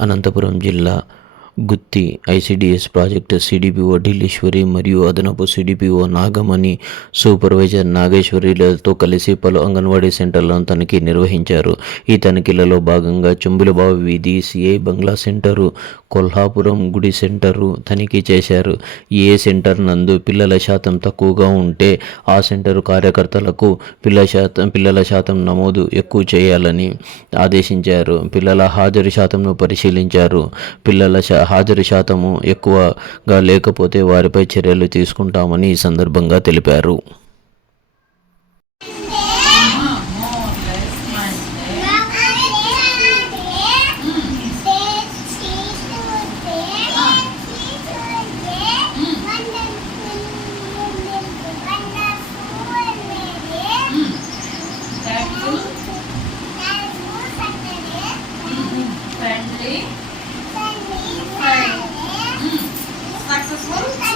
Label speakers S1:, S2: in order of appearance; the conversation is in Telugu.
S1: अनंतपुरम जिल्हा Gutti ICDS project CDPO Dilleswari మరియు అదనపు సిడిపిఓ నాగమణి సూపర్వైజర్ నాగేశ్వరిలతో కలిసి పలు అంగన్వాడీ సెంటర్లను తనిఖీ నిర్వహించారు. ఈ తనిఖీలలో భాగంగా చుంబులబావి వీధి సిఐ బంగ్లా సెంటరు కొల్హాపురం గుడి సెంటరు తనిఖీ చేశారు. ఏ సెంటర్ నందు పిల్లల శాతం తక్కువగా ఉంటే ఆ సెంటరు కార్యకర్తలకు పిల్లల శాతం పిల్లల శాతం నమోదు ఎక్కువ చేయాలని ఆదేశించారు. పిల్లల హాజరు శాతంను పరిశీలించారు. పిల్లల శా హాజరు శాతము ఎక్కువగా లేకపోతే వారిపై చర్యలు తీసుకుంటామని ఈ సందర్భంగా తెలిపారు
S2: friendly, Vamos